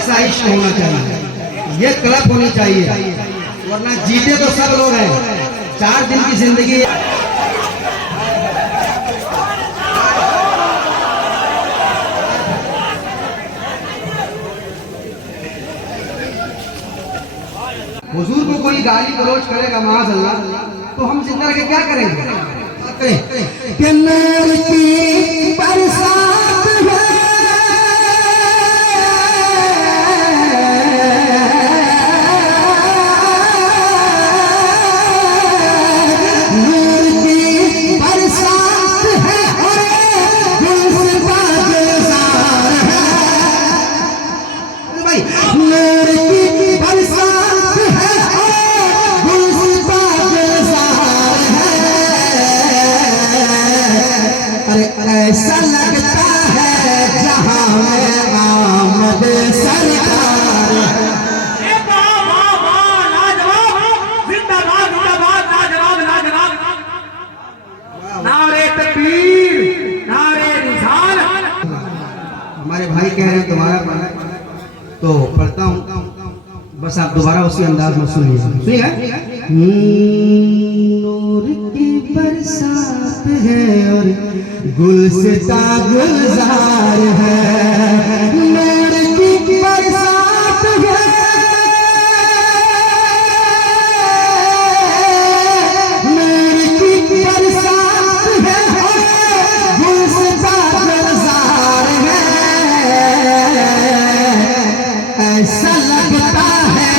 ऐसा इश्क होना चाहिए, ये तड़प होनी चाहिए, वरना जीते तो सब लोग हैं। 4 दिन की जिंदगी। हुजूर को कोई गाली गलौज करेगा माज़अल्लाह, तो हम जिंदा के क्या करेंगे? कि नूर की बरसात है, नूर की बरसात है, गुलज़ार है भाई, नूर की बरसात है, ऐसा लगता है जहां में आमद सरकार है। नारे तकबीर, नारे रिसालत। हमारे भाई कह रहे हैं तुम्हारा पढ़ा, तो पढ़ता हूँ, बस आप दोबारा उसी अंदाज में सुनिए। सुनिए, नूर की बरसात है और गुलसिता गुलजार है, नूर की बरसात है, नूर की बरसात है, गुलसिता गुलजार है। ऐसा लगता है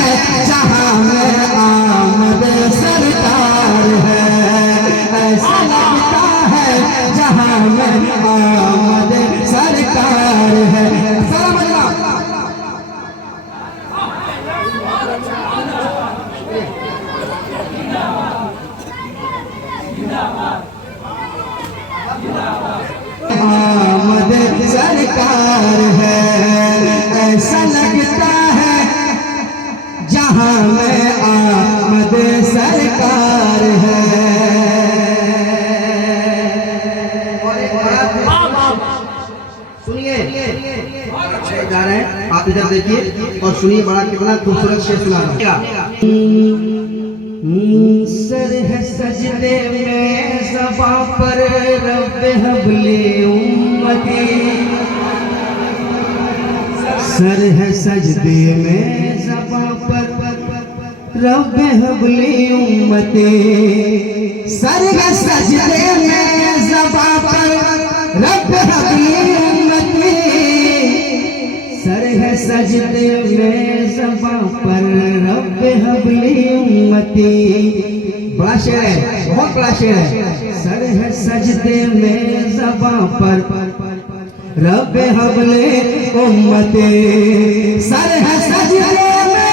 जहां में आमद सरकार है, ऐसा लगता है जहां में आमद सरकार है। सलाम अलैकुम। आमद सरकार है, ऐसा लगता है जहां में आमद सरकार है। सुनिए, जा रहे हैं, आप इधर देखिए और सुनिए, बड़ा कितना खूबसूरत शेर सुना रहा है। सर है सजदे में ज़बां पर रब हबले उम्मती, सर है सजदे में ज़बां पर रब हबले उम्मती, सर है सजदे में ज़बां पर रब हबले उम्मती, सर है सजदे में ज़बां पर रब हबले उम्मती। बड़ा शेर है, बहुत बड़ा शेर है। सर है सजदे में ज़बां पर रब हबले उम्मती, सर है सजदे में,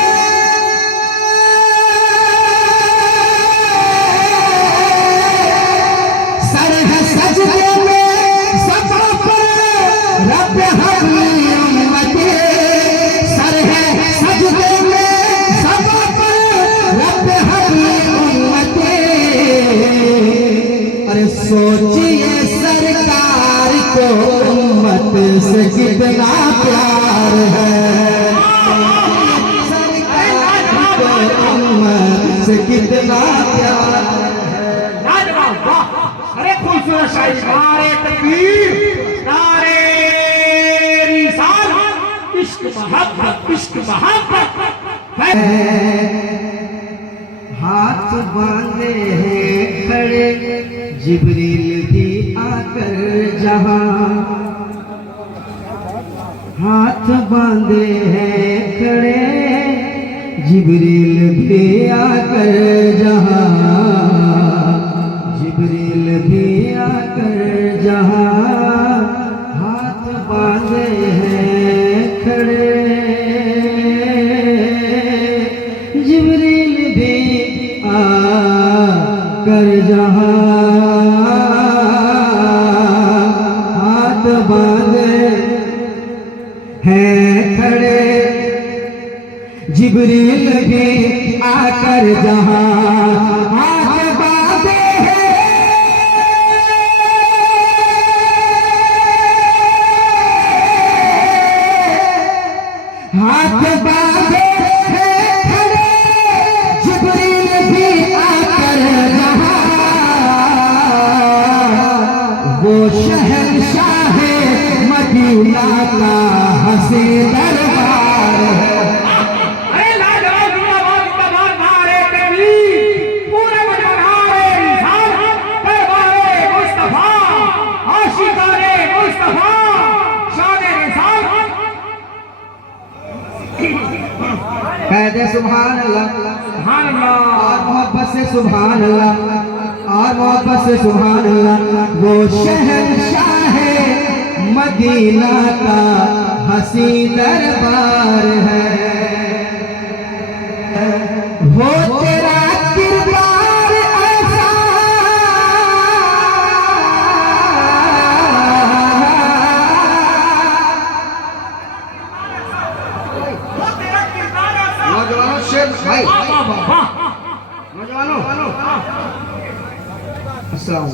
सर है सजदे में ज़बां पर रब हबले उम्मती, सर है सजदे में ज़बां पर रब हबले उम्मती। अरे सोचिए सरकार को उम्मत से कितना प्यार है, सरकार को उम्मत से कितना प्यार है। अरे खूबसूरत शायरी, नारे तकबीर, नारे रिसालत, इश्क मोहब्बत, इश्क मोहब्बत। हाथ बांधे हैं खड़े जिब्रील भी आकर जहां, हाथ बांधे हैं खड़े जिब्रील भी आकर जहां, जिब्रील भी आकर जहां, हाथ बांधे हैं खड़े जिब्रील भी आकर जहां, हाथ बांधे हैं खड़े जिब्रील भी आकर जहां, हाथ बांधे हैं, हाथ कहते सुभान अल्लाह, सुभान अल्लाह। और मोहब्बत से सुभान अल्लाह, और मोहब्बत से सुभान अल्लाह। वो शहंशाह मदीना का हसी दरबार है, वो तेरा किरदार ऐसा, नौजवानों शेर भाई, नौजवानों अस्सलाम,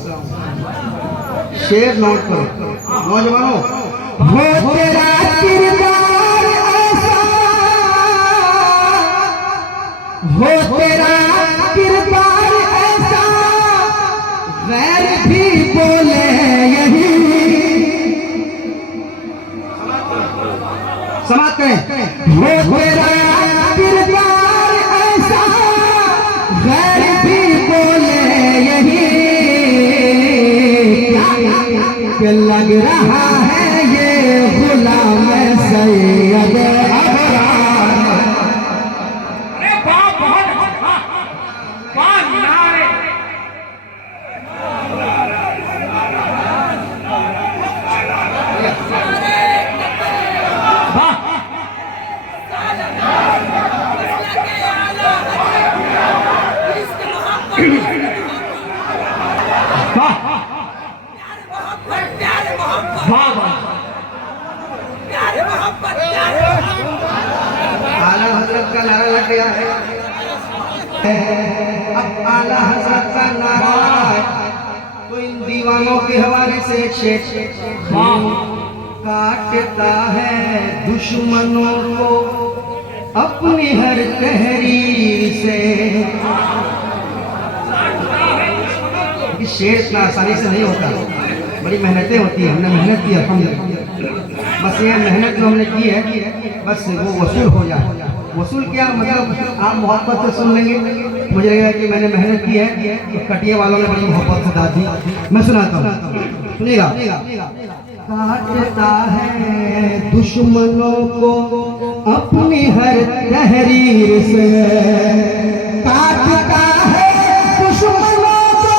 शेर नोट करो नौजवानों। वो तेरा किरदार ऐसा, वो तेरा किरदार ऐसा, गैर भी बोले यही, समाप्त करें। वो तेरा किरदार ऐसा, गैर भी बोले यही, कि लग रहा है ये गुलाम सैयद अबरार। अरे वाह, बहुत अच्छा, वाह नारे। आला हजरत का नारा लग गया है, अब आला हजरत का नारा है तो इन दीवानों के हवाले से एक शेर। काटता है दुश्मनों को अपनी हर तहरीर से, ये शेर इतना आसानी से नहीं होता, बड़ी मेहनतें होती है। हमने मेहनत की अल्हम्दुलिल्लाह, बस ये मेहनत जो हमने की है बस वो वसूल हो जाए। वसूल क्या मतलब, आप मोहब्बत से सुन लेंगे, मुझे लगेगा कि मैंने मेहनत की है, तो कटिए वालों ने बड़ी मोहब्बत से दाद दी। मैं सुनाता हूँ, सुनिएगा। काटता है दुश्मनों को अपनी हर तहरीर से, काटता है दुश्मनों को,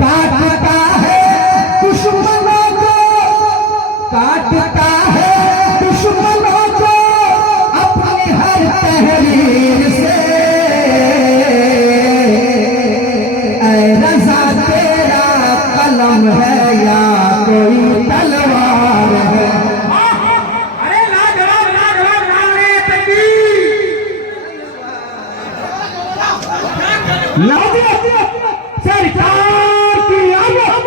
काटता है दुश्मनों को, काटता है दुश्मनों को अपनी हर तहरीर से। ऐ रज़ा तेरा कलम है या कोई तलवार है। अरे लाजवाब, लाजवाब, नारे तकबीर। सरकार की आमद,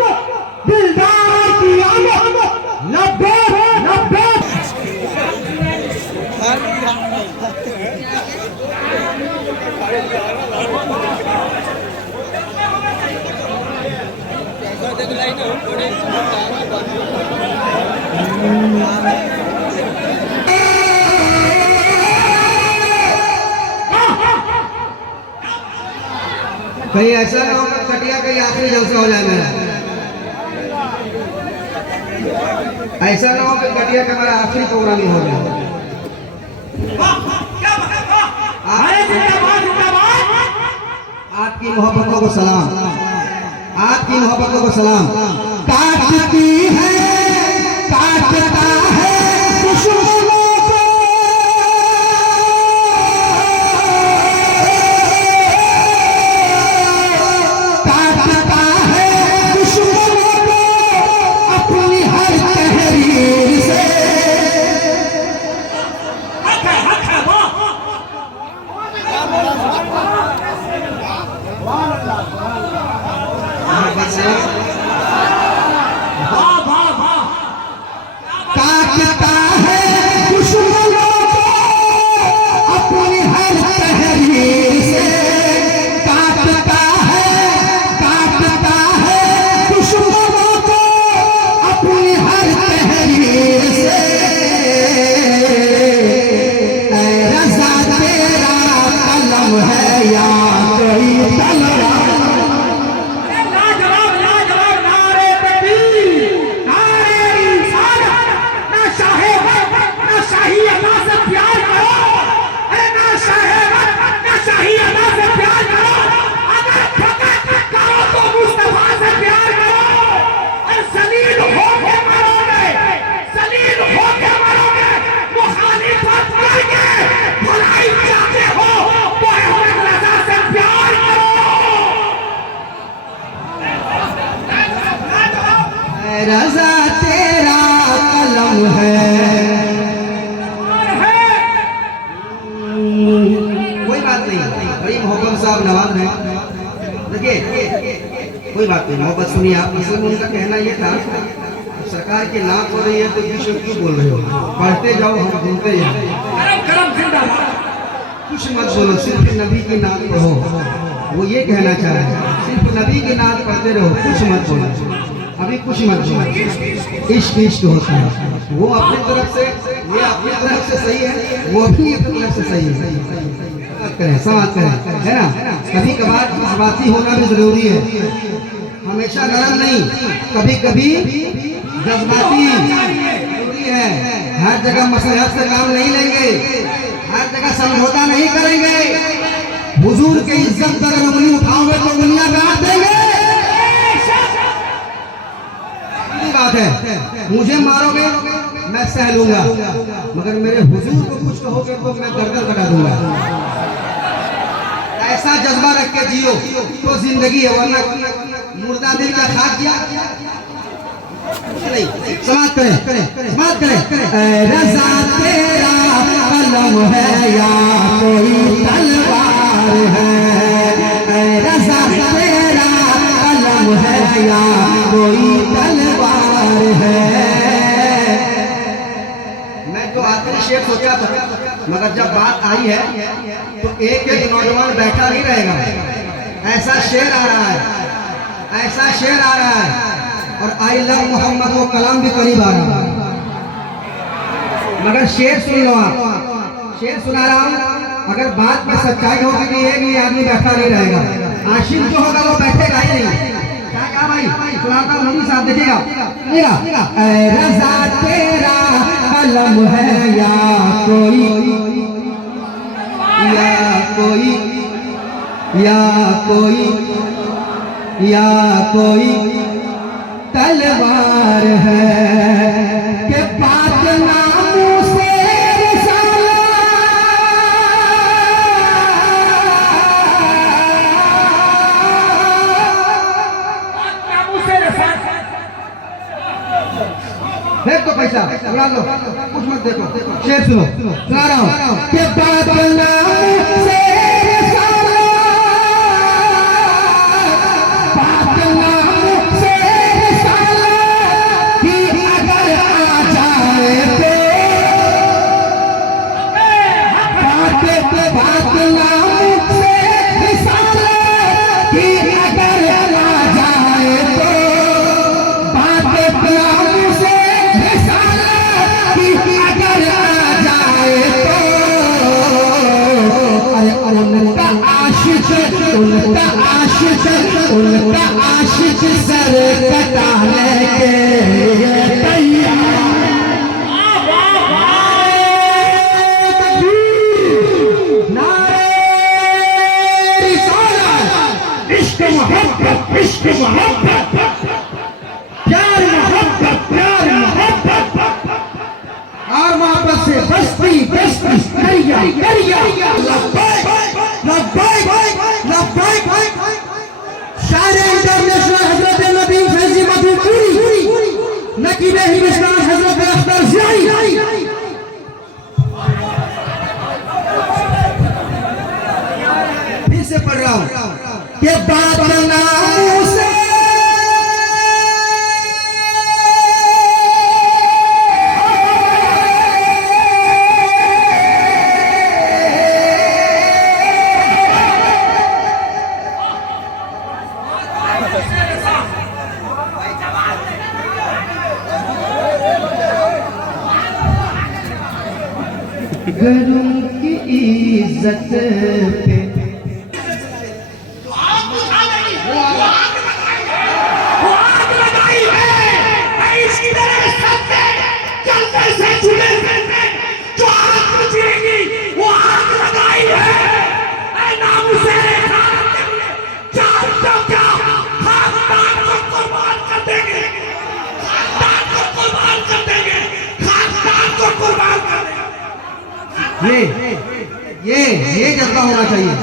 दिलदार की आमद, लब्बे लब्बे। कहीं ऐसा ना हो कि कटिया कहीं आखिरी जलसा हो जाए मेरा, ऐसा ना हो कि कटिया का हमारा आखिरी प्रोग्राम ही हो जाए। आपकी मोहब्बतों को सलाम, आपकी मोहब्बतों को सलाम। काटती है, काटता है दुश्मनों को, काटता है दुश्मनों को अपनी हर तहरीर से। काटता है दुश्मनों को अपनी हर तहरीर से, काटता है दुश्मनों को अपनी हर तहरीर से। ऐ रज़ा तेरा कलम है या कोई तलवार। कोई बात नहीं, मोहब्बत सुनिए आप। असल में उनका कहना ये था, सरकार की नाक हो रही है तो बीच में क्यों बोल रहे हो, पढ़ते जाओ, हम घूमते जाओ, करम करम जिंदाबाद। कुछ मत बोलो, सिर्फ नबी की नाक पढ़ो। वो ये कहना चाह रहे हैं, सिर्फ नबी की नाक पढ़ते रहो, कुछ मत बोलो, अभी कुछ मत बोलो। इश्क इश्क होता है, वो अपनी तरफ से, ये अपनी तरफ से सही है, वो अपनी तरफ से सही है। समाज करें, है ना। कभी कभार जज्बाती होना भी जरूरी है, हमेशा नरम नहीं, कभी कभी जज्बाती जरूरी है। हर जगह मसलहत से काम नहीं लेंगे, हर जगह समझौता नहीं करेंगे। हुजूर के इज्जत पर उंगली उठाओगे तो दुनिया गाड़ देंगे। बात है, मुझे मारोगे मैं सह लूंगा, मगर मेरे हुजूर को कुछ कहोगे तो मैं गर्दन कटा दूंगा। ऐसा जज्बा रख के जियो तो जिंदगी है, वरना मुर्दा दिल का खा किया नहीं। समाज करें, समाज करें। रज़ा तेरा कलम है या कोई तलवार है, रज़ा तेरा कलम है या कोई तलवार है। मैं तो आखिरी शेर सोचा था, मगर जब बात आई है तो एक एक नौजवान बैठा नहीं रहेगा। ऐसा शेर आ रहा है, ऐसा शेर आ रहा है, और आई लव मोहम्मद वो कलाम भी करीब आ रहा है। मगर शेर सुन लो आप, शेर सुना रहा हूँ। अगर बात में सच्चाई होगी कि एक भी आदमी बैठा नहीं रहेगा, आशिक जो होगा वो बैठेगा ही नहीं। क्या कहा भाई, सुनाता हूँ, नबी साहब देखिएगा। रज़ा तेरा कलम है या कोई, या कोई, या कोई, या कोई तलवार है कि पाक नामों से रिसाला, फेंक दो पैसा, उड़ा लो, कुछ मत देखो। शेर सुनो, सुना रहा हूँ कि पाक नामों से रिसाला, पाक नामों से रिसाला कि अगर आ जाए तो पाक नामों से रिसाला कि अगर आ जाए तो, पाक नामों से रिसाला कि अगर आ जाए तो, अरे उनका आशिक, उनका आशिक, उनका आशिक सर कटाने के लिए तैयार। नारे रिसालत, इश्क मोहब्बत, इश्क मोहब्बत, प्यार मोहब्बत, प्यार मोहब्बत, और मोहब्बत से बस्ती बस्ती करिया करिया। लब्बैक लब्बैक लब्बैक। शायर इंटरनेशनल हजरत नबी फैजी मधुपुरी, नकीबे हिंदुस्तान हजरत अख्तर ज़ियाई। फिर से पढ़ रहा हूँ कि बात नामों से घरों की इज्जत पे ये जज्बा होना चाहिए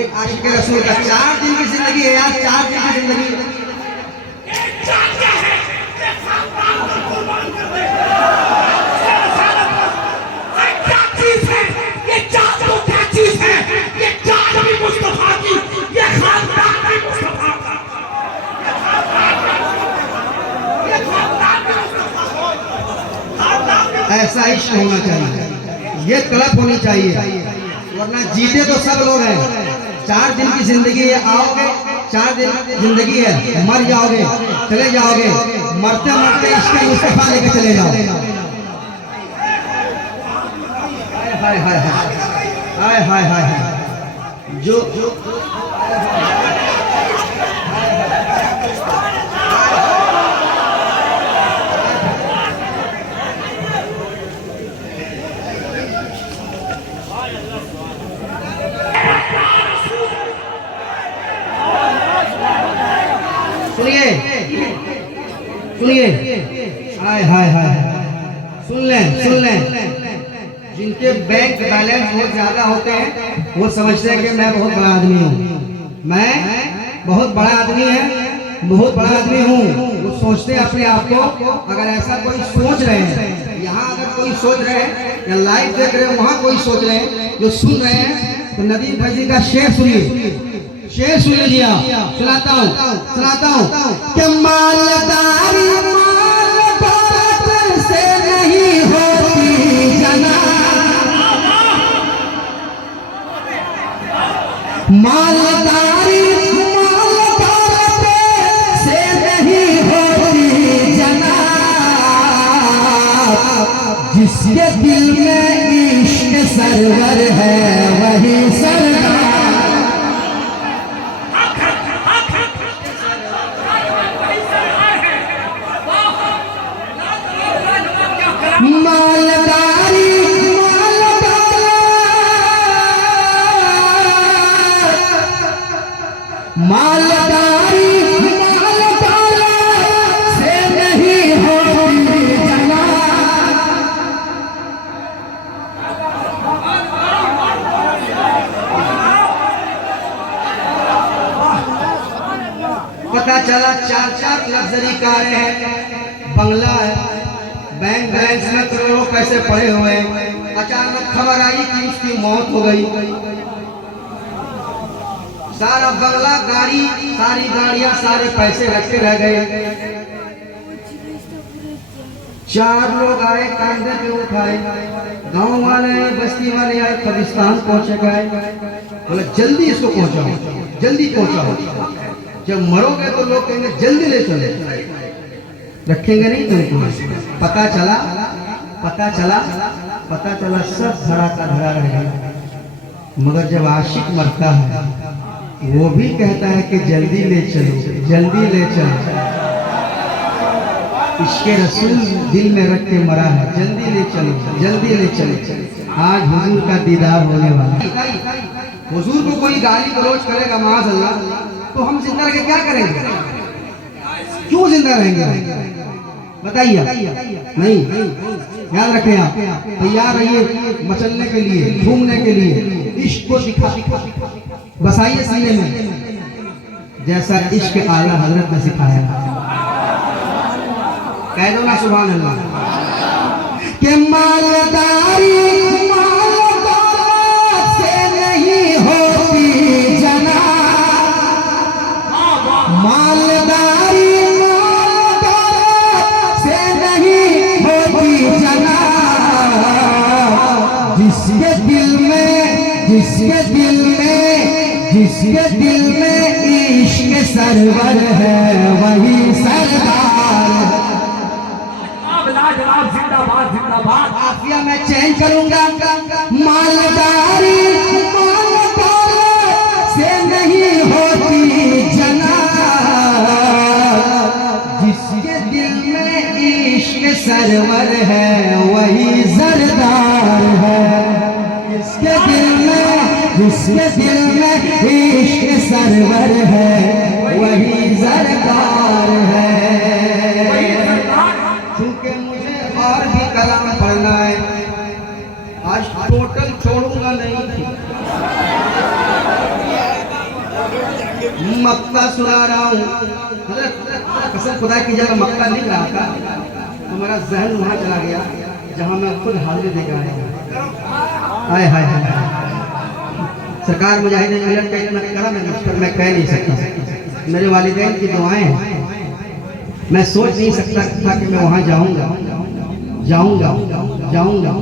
एक आशिक रसूल का। 4 दिन की जिंदगी है यार, 4 दिन की जिंदगी। ऐसा इश्क होना चाहिए, ये तड़प होनी चाहिए, वरना जीते तो सब लोग हैं। 4 दिन की जिंदगी है, आओगे 4 दिन जिंदगी है, मर जाओगे चले जाओगे, मरते मरते इश्क मुस्तफा लेके चले जाओ। हाय हाय हाय हाय हाय हाय हाय जो सुनिए सुनिए, हाय हाय हाय, सुन लें। जिनके बैंक बैलेंस बहुत ज्यादा होते हैं वो समझते हैं कि मैं बहुत बड़ा आदमी हूँ, मैं बहुत बड़ा आदमी है, बहुत बड़ा आदमी हूँ। वो सोचते हैं अपने आप को। अगर ऐसा कोई सोच रहे हैं, यहाँ अगर कोई सोच रहे हैं या लाइव देख रहे हैं वहाँ कोई सोच रहे हैं, जो सुन रहे हैं, तो नदीम भाई जी का शेर सुनिए, शेर सुन लीजिए। सुनाता हूँ कि मालदारी माल से नहीं होती जना, मालदारी से नहीं होती जना, जिसके दिल में इश्क सरवर है वही सरदार। मालदारी मालदारी से नहीं होती जना, पता चला 4 लग्जरी कारें हैं, बंगला है, बैंक बैलेंस में करोड़ों पैसे पड़े हुए हैं। अचानक खबर आई कि उसकी मौत हो गई। सारा बंगला, गाड़ी, सारी गाड़ियां, सारे पैसे रखे रह गए। 4 लोग आए, कांधे पे उठाए, गांव वाले बस्ती वाले आए, कब्रिस्तान पहुंचे गए, बोले जल्दी इसको पहुंचाओ, जल्दी पहुंचाओ। जब मरोगे तो लोग कहेंगे जल्दी ले चले, रखेंगे नहीं तुमको। पता चला सब धड़ा का धड़ा रह गया। मगर जब आशिक मरता है वो भी कहता है कि जल्दी ले चलो, जल्दी ले चलो। इसके रसूल दिल में रख के मरा है, जल्दी ले चलो, जल्दी ले चलो। आज हुजूर का दीदार होने वाला। हुजूर को कोई गाली गलौज करेगा माज़अल्लाह, तो हम जिंदा रह के क्या करेंगे? क्यों जिंदा रहेंगे बताइए? नहीं, याद रखें आप, तैयार रहिए मचलने के लिए, घूमने के लिए, इश्क को दिखा बसाइए सीने में, जैसा इश्क आला हजरत ने सिखाया। कह दो ना सुभान अल्लाह। कि मालदारी से नहीं होती जना, मालदारी से नहीं होती जना, जिसके दिल में इश्क सरवर है वही सरदार। आफिया मैं चैन करूंगा। मालदारी से नहीं होती जना, जिसके दिल में इश्क सरवर है वही सरदार है। जिसके दिल में इश्क सरवर है वही सरदार है। क्योंकि मुझे और भी कलाम पढ़ना है, आज टोटल छोड़ूंगा नहीं। मक्का सुना रहा हूँ, कसम खुदा की जगह मक्का लिख रहा था तो मेरा जहन वहाँ चला गया जहाँ मैं खुद हाजिर देकर आया। हाय हाय हाय, सरकार मुजाहिदीन मिलत का इतना करम है मुझ पर मैं कह नहीं सकता। मेरे वालिदैन की दुआएं हैं, मैं सोच नहीं सकता था कि मैं वहाँ जाऊंगा। जाऊंगा।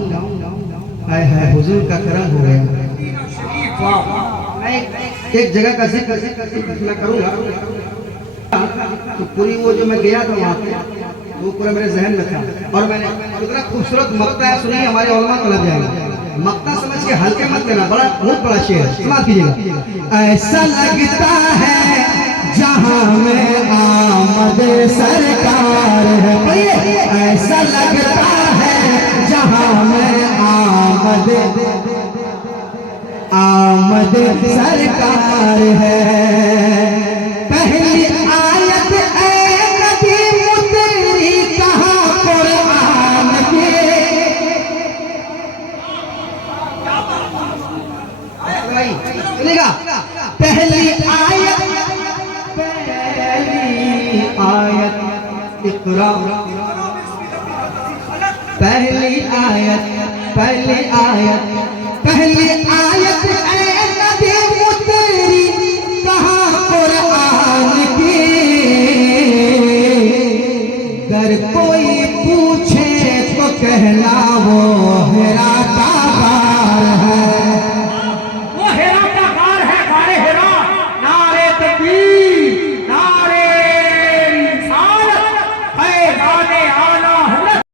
हाय हाय हुजूर का करम हो गया। मैं एक जगह का जिक्र मैं करूंगा तो पूरी वो जो मैं गया था वहाँ पे वो पूरा मेरे जहन में था और मैंने इतना खूबसूरत मक्ता है सुनिए हमारे उलमा को लग जाएगा। मक्ता समझ के हल्के मत लेना, बड़ा बहुत बड़ा शेर है, समाप्त कीजिएगा। ऐसा लगता है जहाँ में आमद सरकार है, बोलिए ऐसा लगता है जहाँ में आमद सरकार है। पहली आयत ए नबी मुतरी कहाँ कुरान के, सुनिएगा पहली आयत इक़रा, पहली आयत